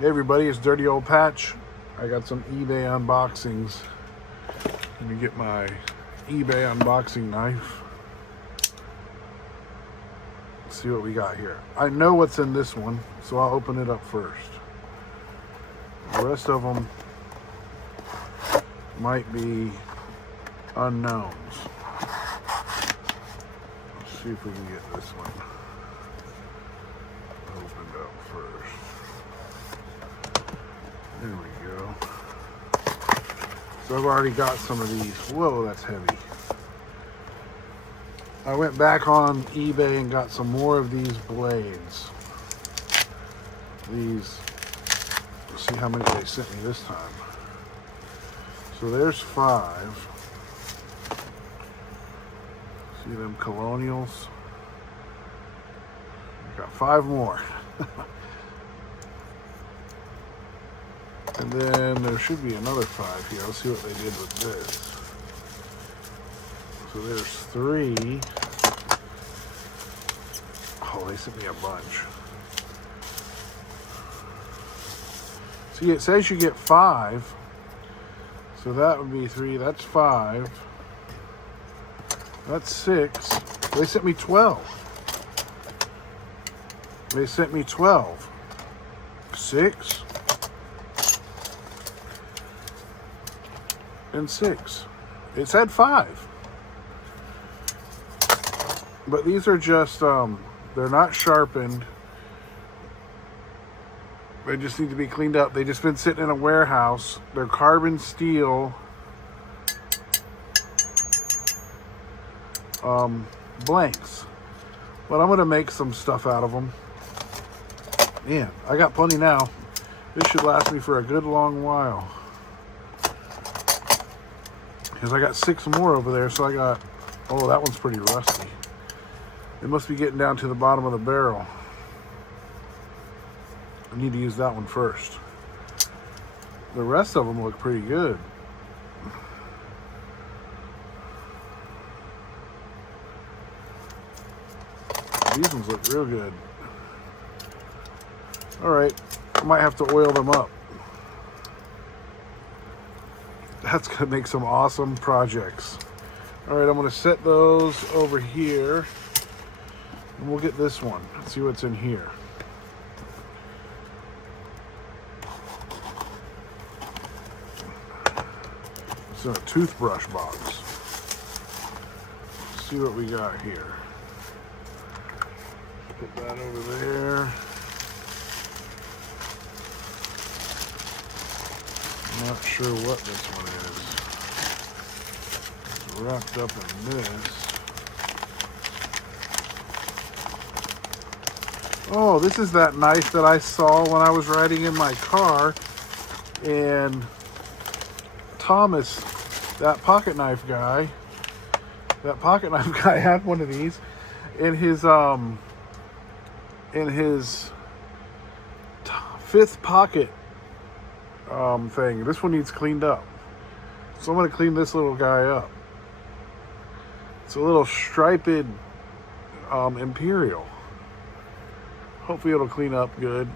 Hey everybody, it's Dirty Old Patch. I got some eBay unboxings. Let me get my eBay unboxing knife. Let's see what we got here. I know what's in this one, so I'll open it up first. The rest of them might be unknowns. Let's see if we can get this one opened up first. There we go. So I've already got some of these. Whoa, that's heavy. I went back on eBay and got some more of these blades. Let's see how many they sent me this time. So there's 5. See them colonials? Got 5 more. And then there should be another 5 here. Let's see what they did with this. So there's 3. Oh, they sent me a bunch. See, it says you get 5. So that would be 3. That's 5. That's 6. They sent me 12. They sent me 12. 6. And 6. It said 5. But these are just, they're not sharpened. They just need to be cleaned up. They've just been sitting in a warehouse. They're carbon steel. Blanks. But I'm going to make some stuff out of them. Man, I got plenty now. This should last me for a good long while. Because I got 6 more over there, so I got... Oh, that one's pretty rusty. It must be getting down to the bottom of the barrel. I need to use that one first. The rest of them look pretty good. These ones look real good. Alright, I might have to oil them up. That's going to make some awesome projects. Alright, I'm going to set those over here. And we'll get this one. Let's see what's in here. It's in a toothbrush box. Let's see what we got here. Put that over there. Not sure what this one is. It's wrapped up in this. Oh, this is that knife that I saw when I was riding in my car. And Thomas, that pocket knife guy had one of these in his 5th pocket thing. This one needs cleaned up, so I'm going to clean this little guy up. It's a little striped Imperial. Hopefully it'll clean up good.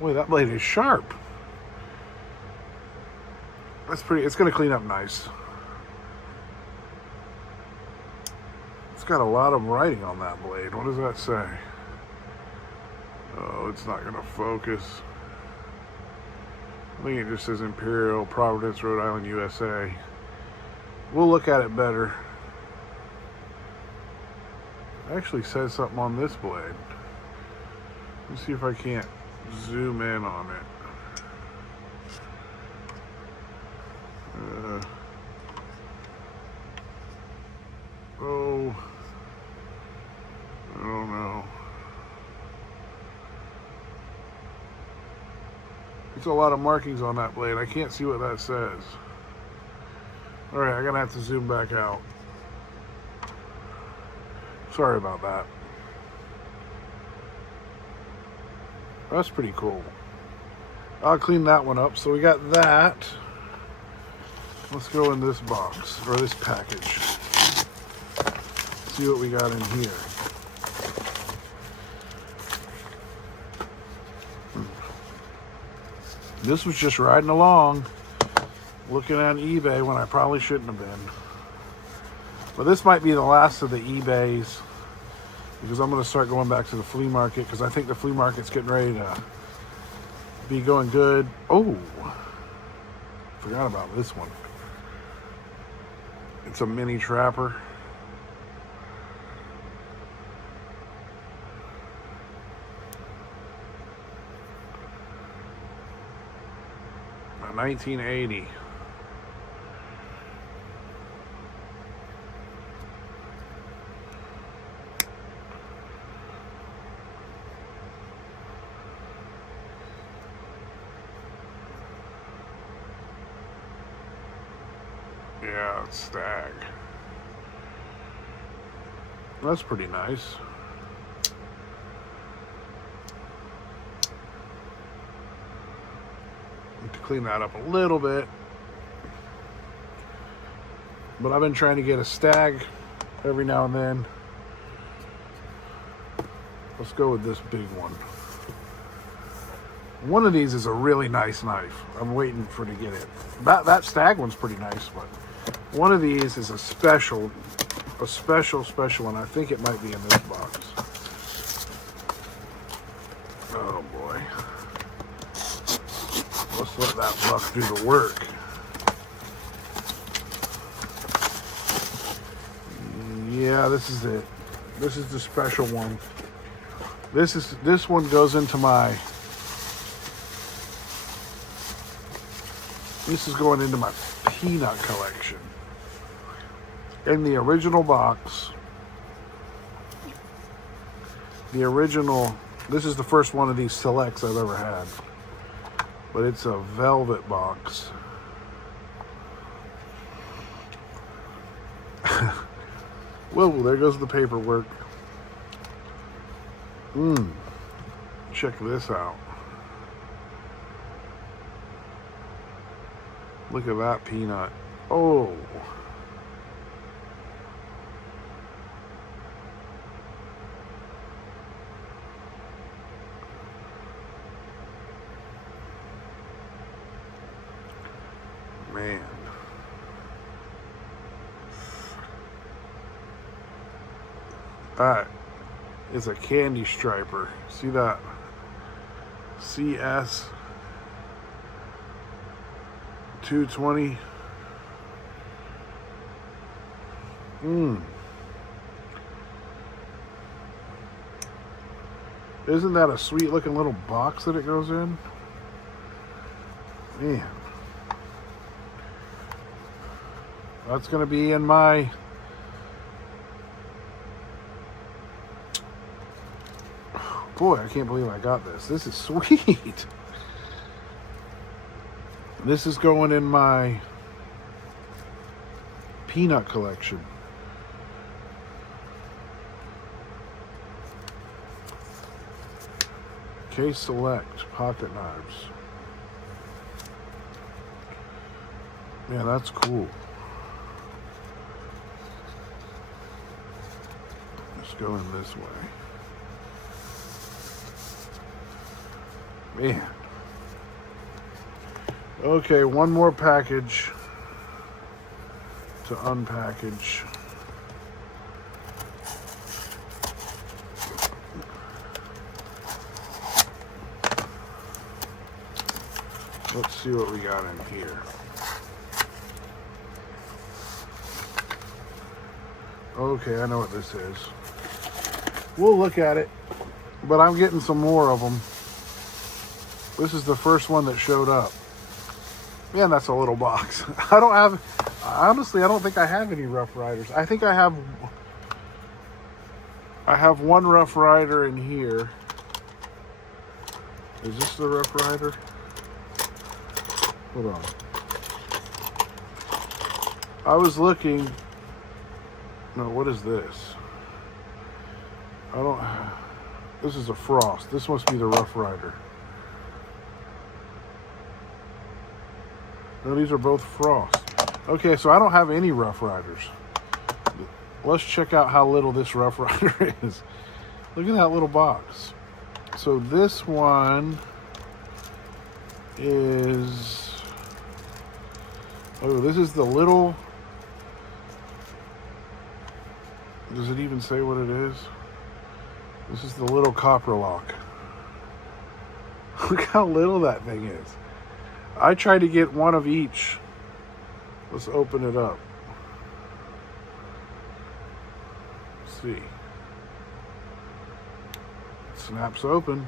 Boy, that blade is sharp. That's pretty. It's going to clean up nice. It's got a lot of writing on that blade. What does that say? Oh, it's not going to focus. I think it just says Imperial, Providence, Rhode Island, USA. We'll look at it better. It actually says something on this blade. Let's see if I can't zoom in on it. I don't know. There's a lot of markings on that blade. I can't see what that says. Alright, I'm gonna have to zoom back out. Sorry about that. That's pretty cool. I'll clean that one up. So we got that. Let's go in this box, or this package. See what we got in here. This was just riding along, looking on eBay when I probably shouldn't have been. But this might be the last of the eBays, because I'm going to start going back to the flea market, because I think the flea market's getting ready to be going good. Oh, forgot about this one. It's a mini trapper. A 1980. Yeah, it's stag. That's pretty nice. Need to clean that up a little bit. But I've been trying to get a stag every now and then. Let's go with this big one. One of these is a really nice knife. I'm waiting for to get it. That stag one's pretty nice, but one of these is a special one. I think it might be in this box. Oh boy. Let's let that rough do the work. Yeah, this is it. This is the special one. This one goes into my... This is going into my peanut collection. In the original box, this is the first one of these selects I've ever had. But it's a velvet box. Whoa, there goes the paperwork. Check this out. Look at that peanut. Oh. Man. That is a candy striper. See that? CS 220. Isn't that a sweet looking little box that it goes in? Man. That's going to be in my... Boy, I can't believe I got this. This is sweet. This is going in my peanut collection. Case Select pocket knives. Man, that's cool. Let's go in this way. Man. Okay, one more package to unpackage. Let's see what we got in here. Okay, I know what this is. We'll look at it, but I'm getting some more of them. This is the first one that showed up. Man, that's a little box. Honestly, I don't think I have any Rough Riders. I think I have one Rough Rider in here. Is this the Rough Rider? Hold on. I was looking. No, what is this? This is a Frost. This must be the Rough Rider. No, these are both Frost. Okay, so I don't have any Rough Riders. Let's check out how little this Rough Rider is. Look at that little box. So this one is, oh, this is the little, does it even say what it is? This is the little copper lock. Look how little that thing is. I tried to get one of each. Let's open it up. Let's see. It snaps open.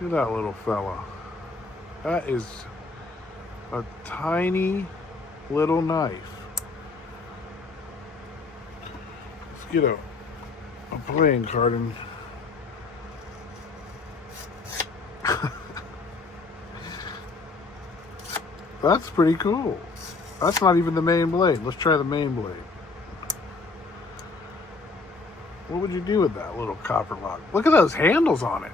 Look at that little fella. That is a tiny little knife. Let's get a playing card and that's pretty cool. That's not even the main blade. Let's try the main blade. What would you do with that little copper lock? Look at those handles on it.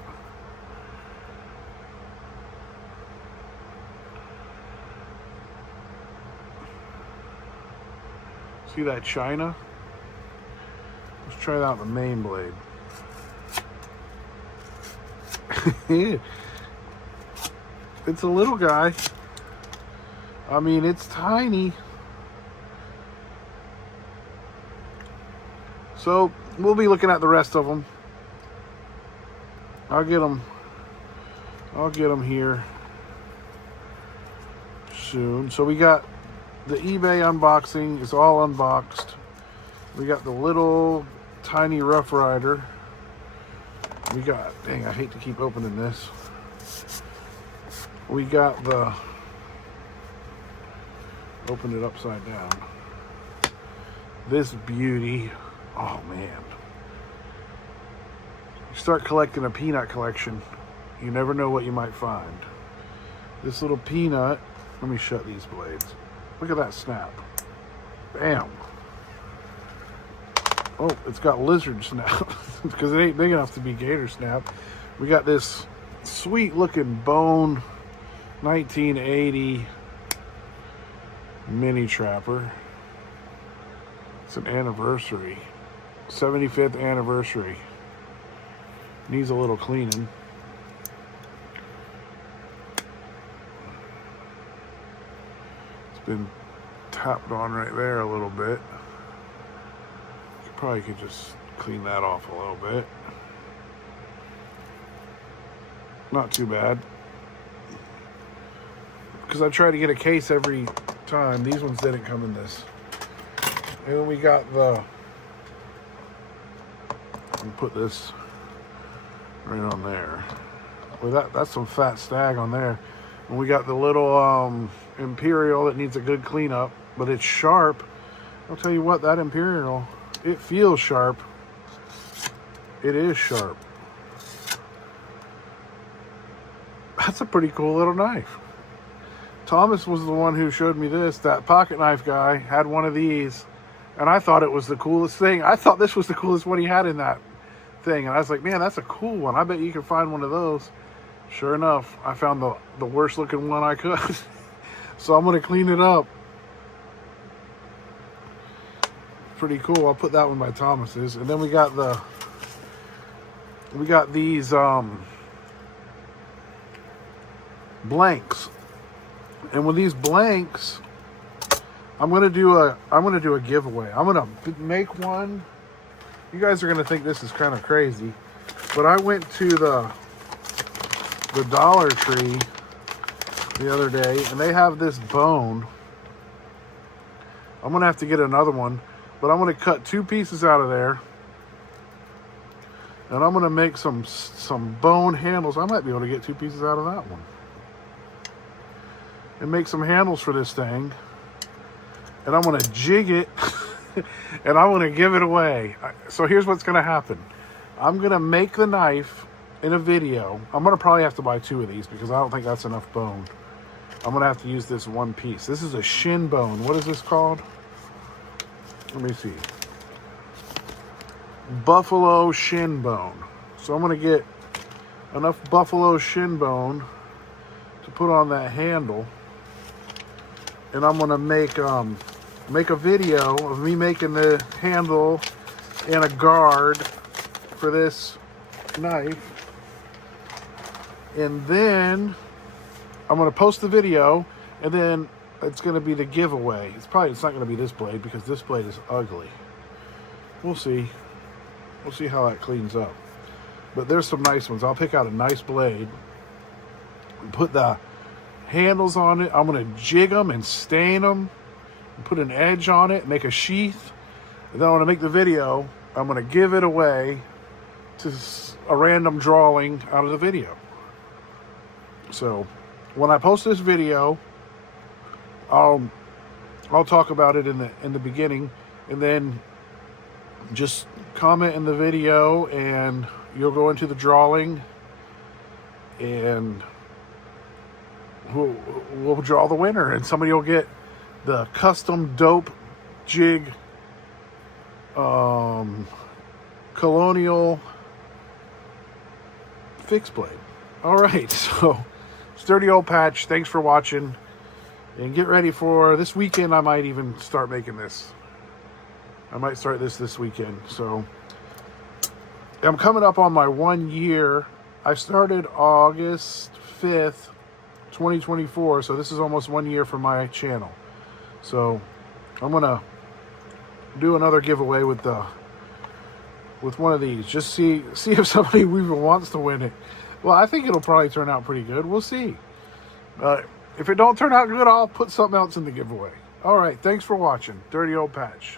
See that china? Let's try out the main blade. It's a little guy. I mean, it's tiny. So we'll be looking at the rest of them. I'll get them here soon. So we got the eBay unboxing. It's all unboxed. We got the little tiny Rough Rider. We got, dang, I hate to keep opening this. We got the, open it upside down. This beauty. Oh man. You start collecting a peanut collection, you never know what you might find. This little peanut, let me shut these blades. Look at that snap. Bam. Oh, it's got lizard snap because it ain't big enough to be gator snap. We got this sweet looking bone 1980 mini trapper. It's an anniversary, 75th anniversary. Needs a little cleaning. It's been tapped on right there a little bit. Probably could just clean that off a little bit. Not too bad. Because I try to get a case every time. These ones didn't come in this. And then we got the, let me put this right on there. Well, that's some fat stag on there. And we got the little Imperial that needs a good cleanup, but it's sharp. I'll tell you what, that Imperial, it feels sharp. It is sharp. That's a pretty cool little knife. Thomas was the one who showed me this. That pocket knife guy had one of these, and I thought it was the coolest thing. I thought this was the coolest one he had in that thing, and I was like, man, that's a cool one. I bet you can find one of those. Sure enough, I found the worst looking one I could. So I'm gonna clean it up. Pretty cool. I'll put that one by Thomas's. And then we got these blanks. And with these blanks, I'm gonna do a giveaway. I'm gonna make one. You guys are gonna think this is kind of crazy, but I went to the Dollar Tree the other day, and they have this bone. I'm gonna have to get another one. But I'm going to cut 2 pieces out of there. And I'm going to make some bone handles. I might be able to get 2 pieces out of that one. And make some handles for this thing. And I'm going to jig it. And I'm going to give it away. So here's what's going to happen. I'm going to make the knife in a video. I'm going to probably have to buy 2 of these because I don't think that's enough bone. I'm going to have to use this one piece. This is a shin bone. What is this called? Let me see. Buffalo shin bone. So I'm going to get enough buffalo shin bone to put on that handle. And I'm going to make a video of me making the handle and a guard for this knife. And then I'm going to post the video, and then it's going to be the giveaway. It's not going to be this blade because this blade is ugly. We'll see. We'll see how that cleans up. But there's some nice ones. I'll pick out a nice blade and put the handles on it. I'm going to jig them and stain them and put an edge on it, make a sheath. And then when I make the video, I'm going to give it away to a random drawing out of the video. So when I post this video, I'll talk about it in the beginning, and then just comment in the video and you'll go into the drawing, and we'll draw the winner, and somebody will get the custom dope jig colonial fixed blade. All right, so Sturdy Old Patch, thanks for watching, and get ready for this weekend. I might even start making this. I might start this weekend. So I'm coming up on my 1 year. I started August 5th, 2024. So this is almost 1 year for my channel. So I'm going to do another giveaway with one of these. Just see if somebody even wants to win it. Well, I think it'll probably turn out pretty good. We'll see. If it don't turn out good, I'll put something else in the giveaway. All right. Thanks for watching. Dirty Old Patch.